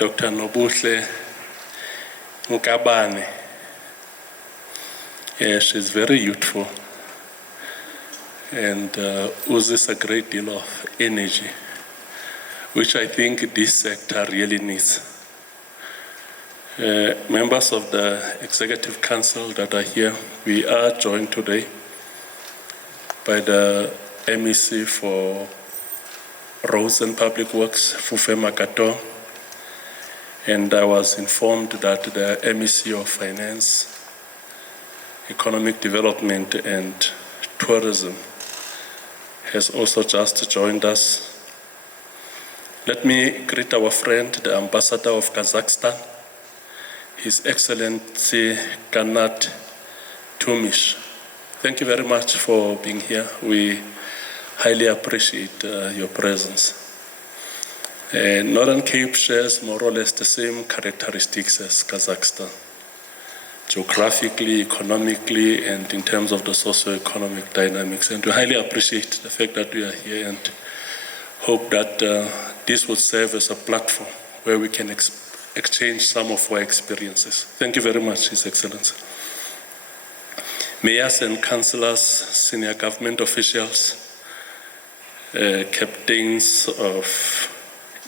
Dr. Nobuhle Nkabane. She's very youthful and oozes a great deal of energy, which I think this sector really needs. Members of the Executive Council that are here, we are joined today by the MEC for Roads and Public Works, Fufe Makato, and I was informed that the MEC of Finance, Economic Development and Tourism has also just joined us. Let me greet our friend, the Ambassador of Kazakhstan, His Excellency Kanat Tumish. Thank you very much for being here. We highly appreciate your presence. Northern Cape shares more or less the same characteristics as Kazakhstan, geographically, economically, and in terms of the socio-economic dynamics. And we highly appreciate the fact that we are here and hope that this will serve as a platform where we can exchange some of our experiences. Thank you very much, His Excellency. Mayors and councillors, senior government officials, captains of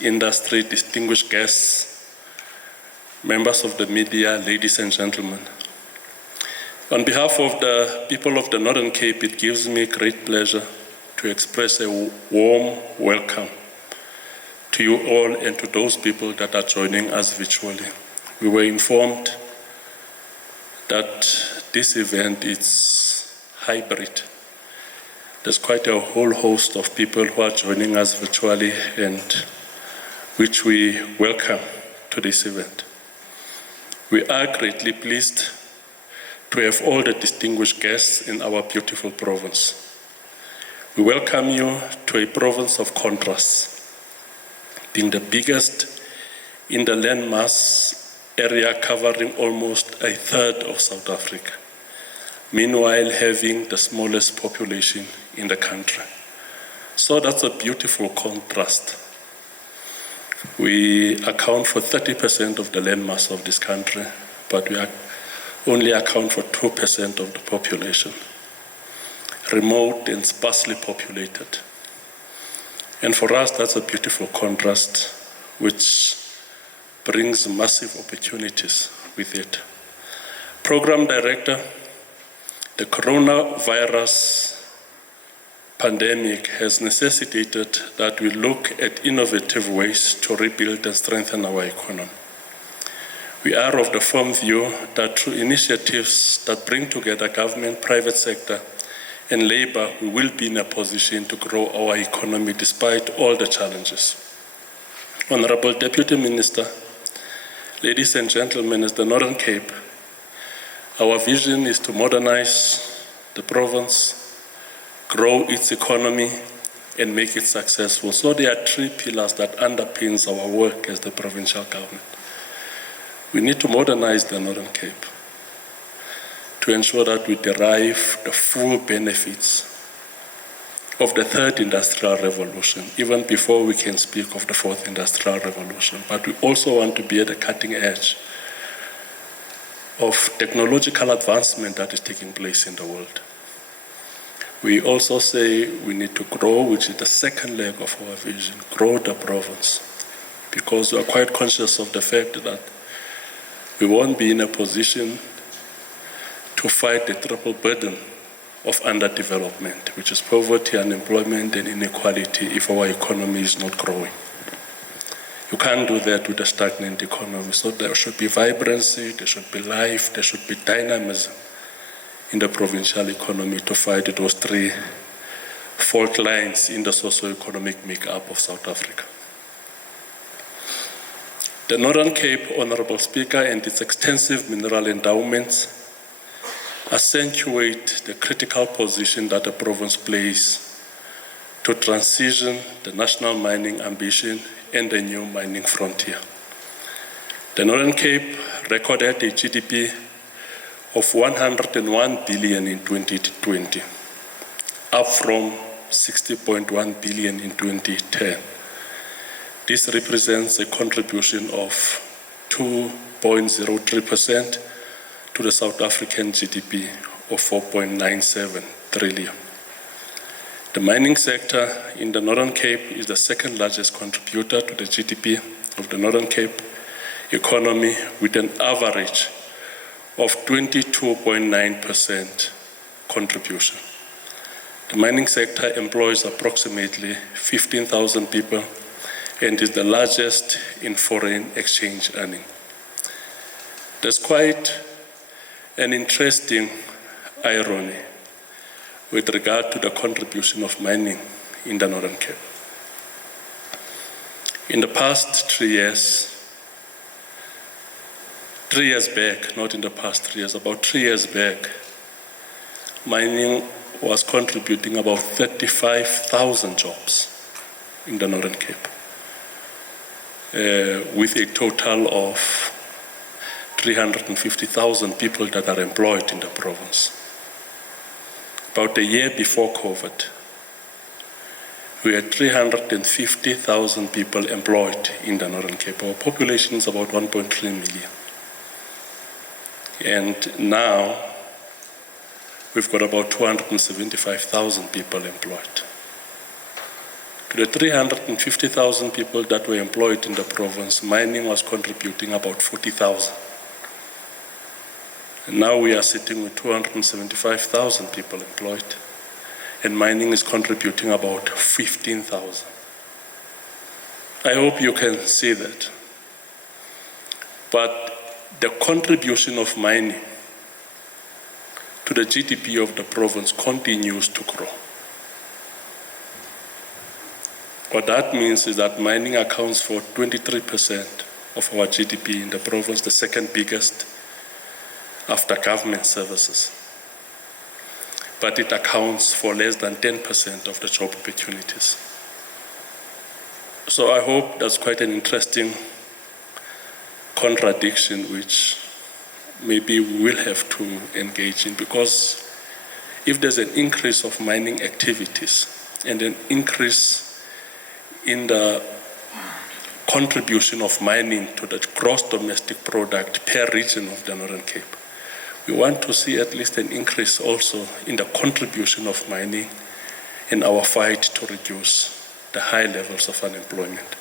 industry, distinguished guests, members of the media, ladies and gentlemen. On behalf of the people of the Northern Cape, it gives me great pleasure to express a warm welcome to you all and to those people that are joining us virtually. We were informed that this event is hybrid. There's quite a whole host of people who are joining us virtually and which we welcome to this event. We are greatly pleased to have all the distinguished guests in our beautiful province. We welcome you to a province of contrasts, being the biggest in the landmass area covering almost a third of South Africa, meanwhile having the smallest population in the country. So that's a beautiful contrast. We account for 30% of the landmass of this country, but we only account for 2% of the population, remote and sparsely populated. And for us, that's a beautiful contrast, which brings massive opportunities with it. Program Director, the coronavirus pandemic has necessitated that we look at innovative ways to rebuild and strengthen our economy. We are of the firm view that through initiatives that bring together government, private sector, and labor, we will be in a position to grow our economy despite all the challenges. Honorable Deputy Minister, ladies and gentlemen, as the Northern Cape, our vision is to modernize the province, grow its economy, and make it successful. So there are three pillars that underpins our work as the provincial government. We need to modernize the Northern Cape to ensure that we derive the full benefits of the third industrial revolution, even before we can speak of the fourth industrial revolution. But we also want to be at the cutting edge of technological advancement that is taking place in the world. We also say we need to grow, which is the second leg of our vision, grow the province, because we are quite conscious of the fact that we won't be in a position to fight the triple burden of underdevelopment, which is poverty, unemployment, and inequality, if our economy is not growing. You can't do that with a stagnant economy. So there should be vibrancy, there should be life, there should be dynamism in the provincial economy to fight those three fault lines in the socio-economic makeup of South Africa. The Northern Cape, Honorable Speaker, and its extensive mineral endowments accentuate the critical position that the province plays to transition the national mining ambition and the new mining frontier. The Northern Cape recorded a GDP of 101 billion in 2020, up from 60.1 billion in 2010. This represents a contribution of 2.03% to the South African GDP of 4.97 trillion. The mining sector in the Northern Cape is the second largest contributor to the GDP of the Northern Cape economy, with an average of 22.9% contribution. The mining sector employs approximately 15,000 people and is the largest in foreign exchange earning. There's quite an interesting irony with regard to the contribution of mining in the Northern Cape. In the past 3 years, 3 years back, not in the past 3 years, about 3 years back, mining was contributing about 35,000 jobs in the Northern Cape, with a total of 350,000 people that are employed in the province. About a year before COVID, we had 350,000 people employed in the Northern Cape. Our population is about 1.3 million. And now, we've got about 275,000 people employed. To the 350,000 people that were employed in the province, mining was contributing about 40,000. And now we are sitting with 275,000 people employed, and mining is contributing about 15,000. I hope you can see that. But the contribution of mining to the GDP of the province continues to grow. What that means is that mining accounts for 23% of our GDP in the province, the second biggest after government services. But it accounts for less than 10% of the job opportunities. So I hope that's quite an interesting contradiction which maybe we will have to engage in, because if there's an increase of mining activities and an increase in the contribution of mining to the gross domestic product per region of the Northern Cape, we want to see at least an increase also in the contribution of mining in our fight to reduce the high levels of unemployment.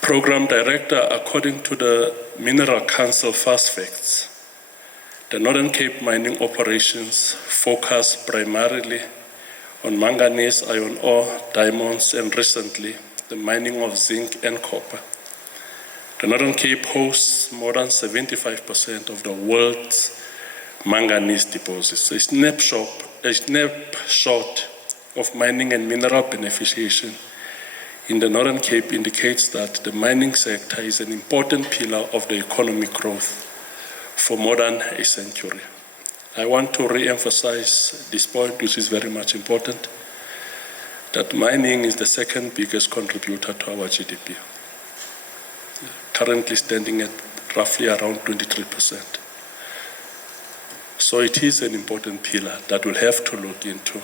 Program Director, according to the Mineral Council Fast Facts, the Northern Cape mining operations focus primarily on manganese, iron ore, diamonds, and recently the mining of zinc and copper. The Northern Cape hosts more than 75% of the world's manganese deposits. A snapshot of mining and mineral beneficiation in the Northern Cape indicates that the mining sector is an important pillar of the economic growth for more than a century. I want to re-emphasize this point, which is very much important, that mining is the second biggest contributor to our GDP, currently standing at roughly around 23%. So it is an important pillar that we'll have to look into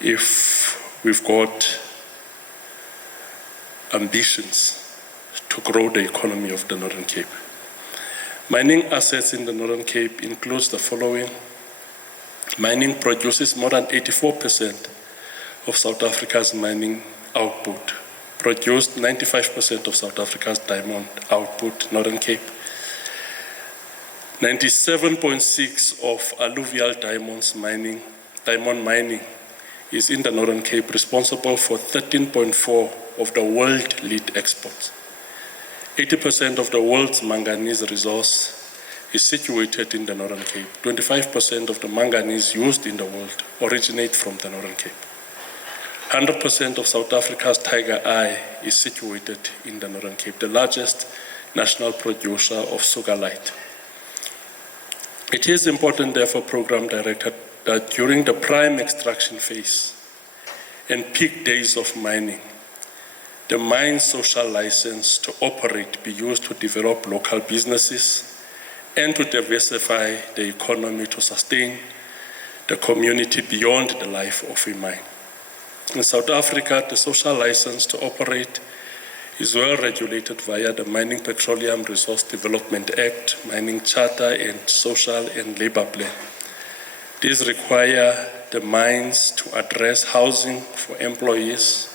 if we've got ambitions to grow the economy of the Northern Cape. Mining assets in the Northern Cape includes the following. Mining produces more than 84% of South Africa's mining output, produced 95% of South Africa's diamond output, Northern Cape. 97.6% of alluvial diamond mining is in the Northern Cape, responsible for 13.4% of the world lead exports. 80% of the world's manganese resource is situated in the Northern Cape. 25% of the manganese used in the world originate from the Northern Cape. 100% of South Africa's Tiger Eye is situated in the Northern Cape, the largest national producer of sugarlight. It is important, therefore, Program Director, that during the prime extraction phase and peak days of mining, the mine's social license to operate be used to develop local businesses and to diversify the economy to sustain the community beyond the life of a mine. In South Africa, the social license to operate is well regulated via the Mining Petroleum Resource Development Act, Mining Charter, and Social and Labour Plan. These require the mines to address housing for employees,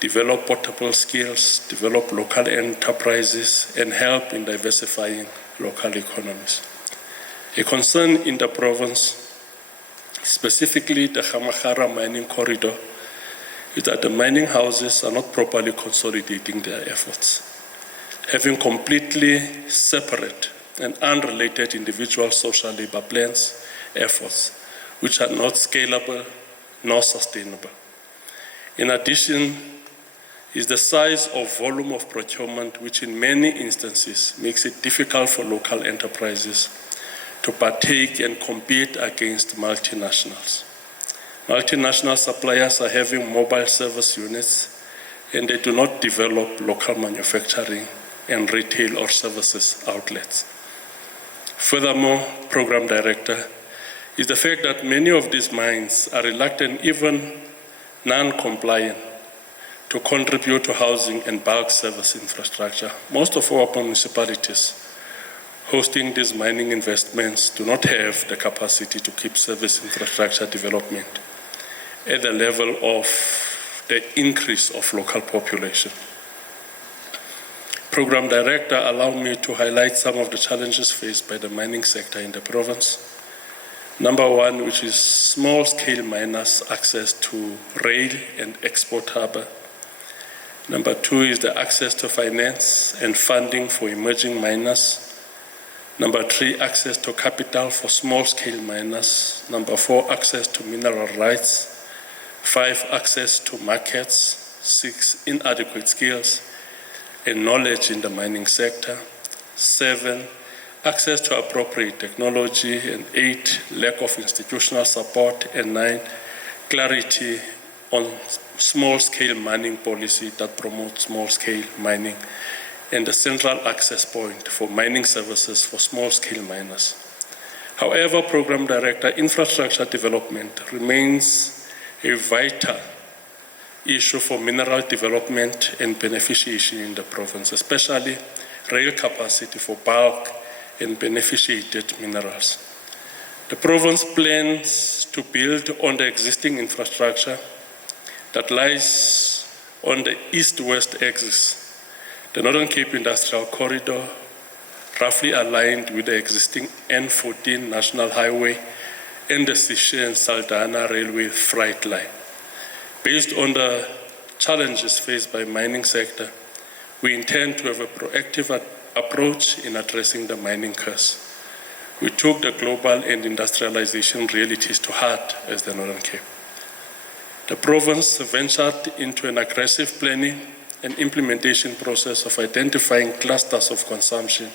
develop portable skills, develop local enterprises, and help in diversifying local economies. A concern in the province, specifically the Gamagara mining corridor, is that the mining houses are not properly consolidating their efforts, having completely separate and unrelated individual social labor plans efforts, which are not scalable nor sustainable. In addition, is the size of volume of procurement, which in many instances makes it difficult for local enterprises to partake and compete against multinationals. Multinational suppliers are having mobile service units, and they do not develop local manufacturing and retail or services outlets. Furthermore, Program Director, is the fact that many of these mines are reluctant, even non-compliant, to contribute to housing and bulk service infrastructure. Most of our municipalities hosting these mining investments do not have the capacity to keep service infrastructure development at the level of the increase of local population. Program Director, allow me to highlight some of the challenges faced by the mining sector in the province. Number one, which is small-scale miners' access to rail and export harbor. Number two is the access to finance and funding for emerging miners. Number three, access to capital for small-scale miners. Number four, access to mineral rights. 5, access to markets. 6, inadequate skills and knowledge in the mining sector. 7, access to appropriate technology. And 8, lack of institutional support. And 9, clarity on small-scale mining policy that promotes small-scale mining and the central access point for mining services for small-scale miners. However, Program Director, infrastructure development remains a vital issue for mineral development and beneficiation in the province, especially rail capacity for bulk and beneficiated minerals. The province plans to build on the existing infrastructure that lies on the east-west axis, the Northern Cape Industrial Corridor, roughly aligned with the existing N14 National Highway and the Sishe and Saldanha Railway freight line. Based on the challenges faced by the mining sector, we intend to have a proactive approach in addressing the mining curse. We took the global and industrialization realities to heart as the Northern Cape. The province ventured into an aggressive planning and implementation process of identifying clusters of consumption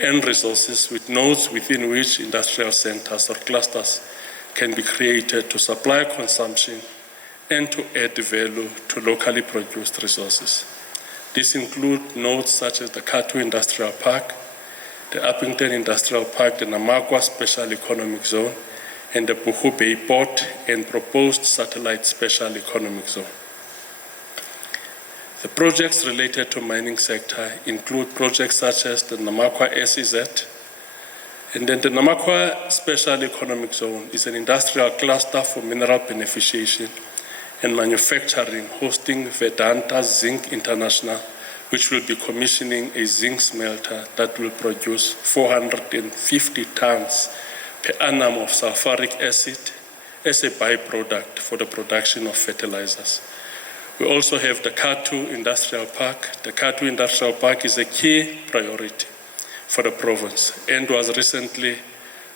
and resources with nodes within which industrial centers or clusters can be created to supply consumption and to add value to locally produced resources. These include nodes such as the Kathu Industrial Park, the Uppington Industrial Park, the Namakwa Special Economic Zone, and the Buhu Bay Port and proposed satellite special economic zone. The projects related to mining sector include projects such as the Namakwa SEZ, and then the Namakwa Special Economic Zone is an industrial cluster for mineral beneficiation and manufacturing, hosting Vedanta Zinc International, which will be commissioning a zinc smelter that will produce 450 tons per annum of sulfuric acid as a byproduct for the production of fertilizers. We also have the Kathu Industrial Park. The Kathu Industrial Park is a key priority for the province and was recently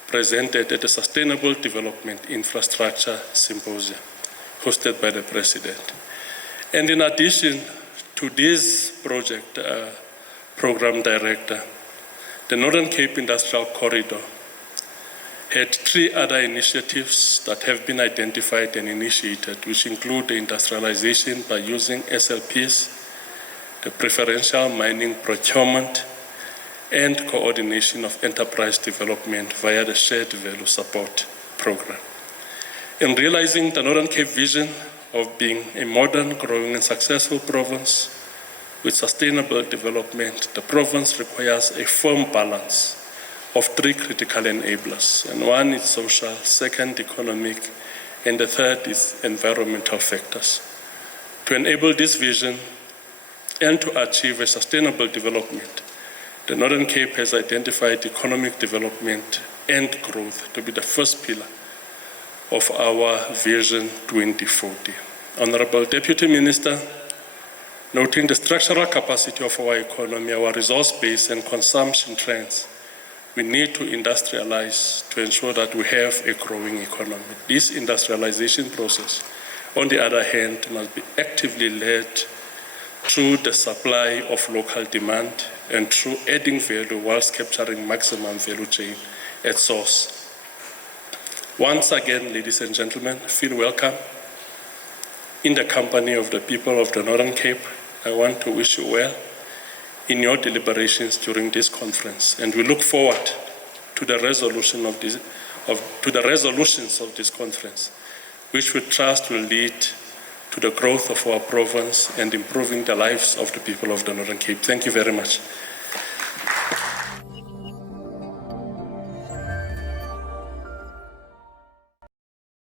presented at the Sustainable Development Infrastructure Symposium hosted by the President. And in addition to this project, Program Director, the Northern Cape Industrial Corridor had 3 other initiatives that have been identified and initiated, which include the industrialization by using SLPs, the preferential mining procurement, and coordination of enterprise development via the Shared Value Support Program. In realizing the Northern Cape vision of being a modern, growing and successful province with sustainable development, the province requires a firm balance of three critical enablers. And one is social, second economic, and the third is environmental factors. To enable this vision and to achieve a sustainable development, the Northern Cape has identified economic development and growth to be the first pillar of our Vision 2040. Honorable Deputy Minister, noting the structural capacity of our economy, our resource base and consumption trends, we need to industrialize to ensure that we have a growing economy. This industrialization process, on the other hand, must be actively led through the supply of local demand and through adding value whilst capturing maximum value chain at source. Once again, ladies and gentlemen, feel welcome in the company of the people of the Northern Cape. I want to wish you well in your deliberations during this conference, and we look forward to the resolutions of this conference, which we trust will lead to the growth of our province and improving the lives of the people of the Northern Cape. Thank you very much.